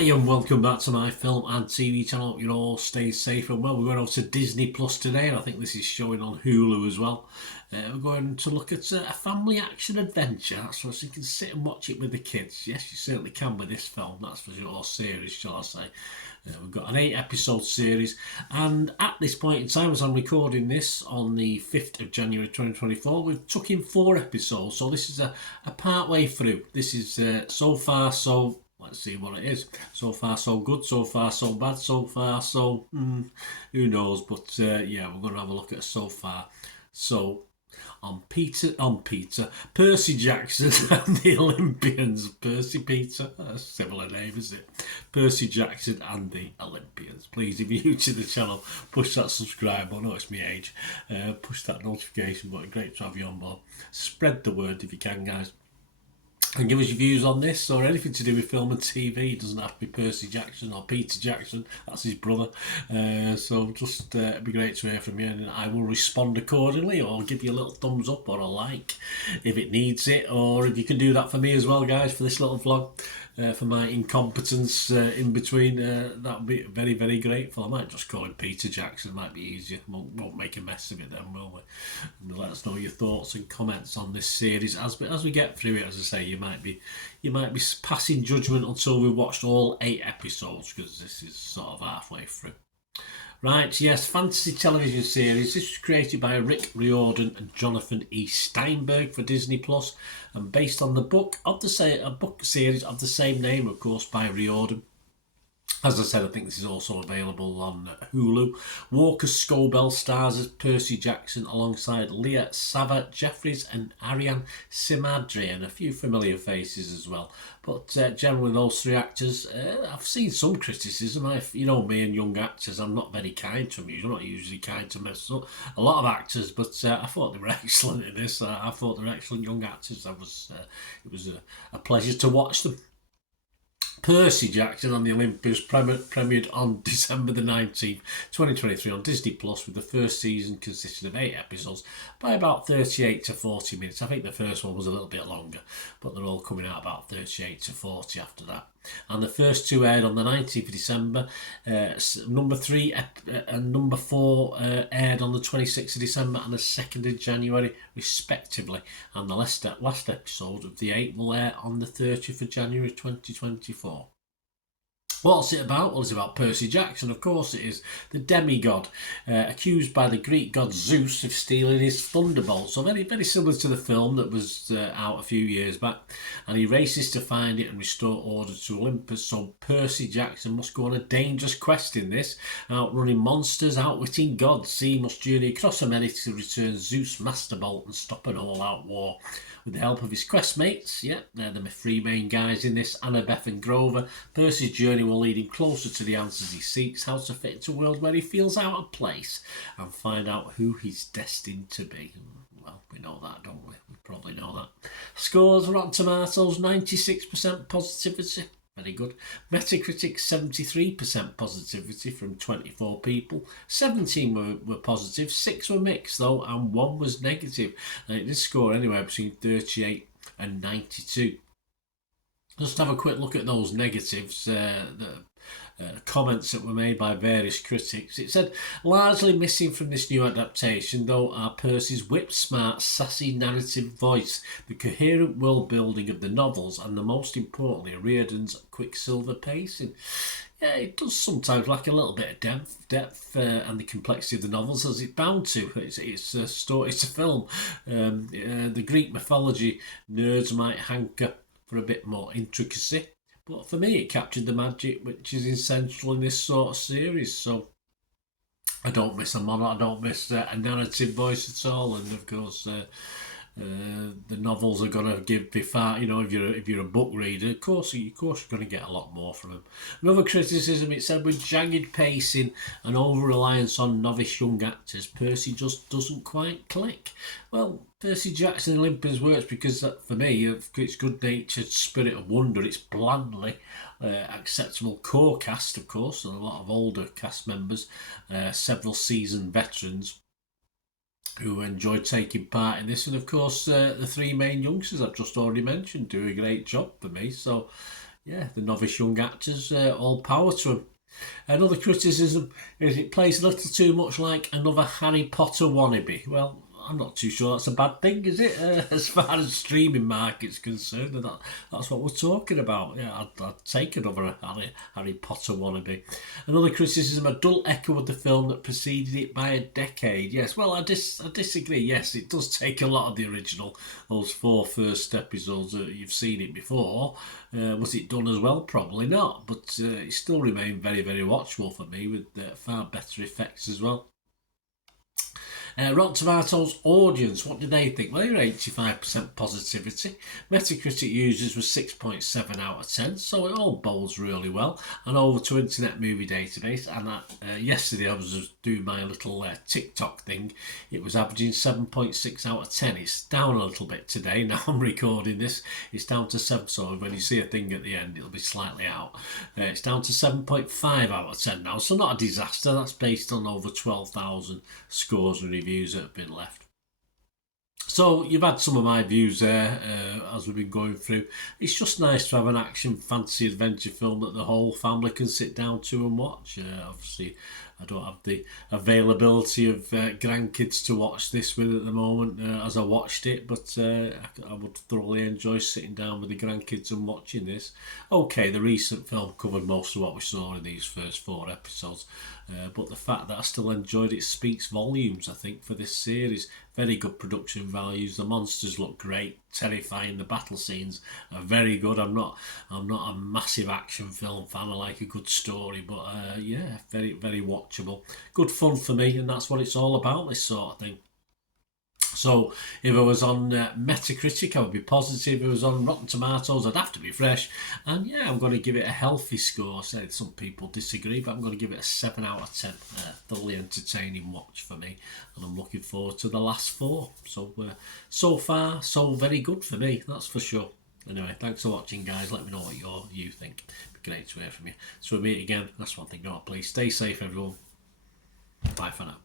Hi and welcome back to my film and TV channel. Hope you all stay safe and well. We're going over to Disney Plus today, and I think this is showing on Hulu as well. We're going to look at a family action adventure. That's so you can sit and watch it with the kids. Yes, you certainly can with this film. That's for sure. Or series, shall I say? We've got an 8-episode series, and at this point in time, as I'm recording this on the 5th of January 2024, we've took in 4 episodes. So this is a part way through. This is so far so. Let's see what it is. So far so good, so far so bad, so far so who knows, but yeah, we're going to have a look at so far. So on Percy Jackson and the Olympians. Percy Peter, that's a similar name, isn't it? Percy Jackson and the Olympians. Please, if you're new to the channel, push that subscribe button. I know it's my age. Push that notification button. Great to have you on board. Spread the word if you can, guys. And give us your views on this or anything to do with film and TV. It doesn't have to be Percy Jackson or Peter Jackson. That's his brother. So just it'd be great to hear from you, and I will respond accordingly, or give you a little thumbs up or a like if it needs it, or if you can do that for me as well, guys, for this little vlog. For my incompetence in between, that would be very, very grateful. I might just call him Peter Jackson, might be easier. Won't make a mess of it then, will we? And let us know your thoughts and comments on this series as we get through it. As I say, you might be passing judgment until we've watched all 8 episodes, because this is sort of halfway through. Right, yes, fantasy television series. This was created by Rick Riordan and Jonathan E. Steinberg for Disney Plus, and based on the book series of the same name, of course, by Riordan. As I said, I think this is also available on Hulu. Walker Scobell stars as Percy Jackson alongside Leah Sava Jeffries and Ariane Simadri, and a few familiar faces as well. But generally, those 3 actors, I've seen some criticism. You know me and young actors, I'm not very kind to them. I'm not usually kind to a lot of actors, but I thought they were excellent in this. I thought they were excellent young actors. It was a pleasure to watch them. Percy Jackson and the Olympians premiered on December the 19th, 2023 on Disney Plus, with the first season consisting of 8 episodes by about 38 to 40 minutes. I think the first one was a little bit longer, but they're all coming out about 38 to 40 after that. And the first 2 aired on the 19th of December. Number 3 and number 4 aired on the 26th of December and the 2nd of January, respectively. And the last episode of the 8 will air on the 30th of January 2024. What's it about? Well, it's about Percy Jackson, of course it is. The demigod, accused by the Greek god Zeus of stealing his thunderbolt. So very, very similar to the film that was out a few years back. And he races to find it and restore order to Olympus. So Percy Jackson must go on a dangerous quest in this, outrunning monsters, outwitting gods. He must journey across America to return Zeus' Masterbolt and stop an all-out war. With the help of his questmates, they're the 3 main guys in this, Annabeth and Grover, Percy's journey will lead him closer to the answers he seeks, how to fit into a world where he feels out of place, and find out who he's destined to be. Well, we know that, don't we? We probably know that. Scores: Rotten Tomatoes, 96% positivity. Very good. Metacritic, 73% positivity from 24 people. 17 were positive, 6 were mixed though, and 1 was negative. And it did score anywhere between 38 and 92. Just have a quick look at those negatives, comments that were made by various critics. It said, largely missing from this new adaptation, though, are Percy's whip-smart, sassy narrative voice, the coherent world-building of the novels, and the most importantly, Riordan's Quicksilver pacing. Yeah, it does sometimes lack a little bit of depth and the complexity of the novels, as it's bound to. It's a story, it's a film. The Greek mythology nerds might hanker for a bit more intricacy, but for me it captured the magic which is essential in this sort of series. So I don't miss a monologue, I don't miss a narrative voice at all, and of course the novels are going to be far, if you're a book reader, of course you're going to get a lot more from them. Another criticism, it said, with jagged pacing and over-reliance on novice young actors, Percy just doesn't quite click. Well, Percy Jackson Olympians works because, for me, its good-natured spirit of wonder, its blandly acceptable core cast, of course, and a lot of older cast members, several seasoned veterans who enjoyed taking part in this, and of course the 3 main youngsters I've just already mentioned do a great job for me. So yeah, the novice young actors, all power to them. Another criticism is it plays a little too much like another Harry Potter wannabe. Well, I'm not too sure that's a bad thing, is it? As far as streaming market's concerned, and that's what we're talking about. Yeah, I'd take another Harry Potter wannabe. Another criticism, a dull echo of the film that preceded it by a decade. Yes, well, I disagree. Yes, it does take a lot of the original, those four first episodes. You've seen it before. Was it done as well? Probably not, but it still remained very, very watchable for me with far better effects as well. Rotten Tomatoes audience, what did they think? Well, they were 85% positivity. Metacritic users were 6.7 out of 10, so it all bodes really well. And over to Internet Movie Database, and yesterday I was doing my little TikTok thing. It was averaging 7.6 out of 10. It's down a little bit today. Now I'm recording this. It's down to 7, so when you see a thing at the end, it'll be slightly out. It's down to 7.5 out of 10 now, so not a disaster. That's based on over 12,000 scores and reviews that have been left. So you've had some of my views there as we've been going through. It's just nice to have an action fantasy adventure film that the whole family can sit down to and watch. Obviously I don't have the availability of grandkids to watch this with at the moment as I watched it, but I would thoroughly enjoy sitting down with the grandkids and watching this. Okay, the recent film covered most of what we saw in these first 4 episodes, but the fact that I still enjoyed it speaks volumes, I think, for this series. Very good production values. The monsters look great, terrifying. The battle scenes are very good. I'm not a massive action film fan. I like a good story, but yeah, very, very watchable. Good fun for me, and that's what it's all about, this sort of thing. So if I was on Metacritic, I would be positive. If it was on Rotten Tomatoes, I'd have to be fresh. And yeah, I'm going to give it a healthy score. Say some people disagree, but I'm going to give it a 7 out of 10. Thoroughly entertaining watch for me, and I'm looking forward to the last 4. So so far, so very good for me. That's for sure. Anyway, thanks for watching, guys. Let me know what you think. It'd be great to hear from you. So we'll meet again. That's one thing. Please stay safe, everyone. Bye for now.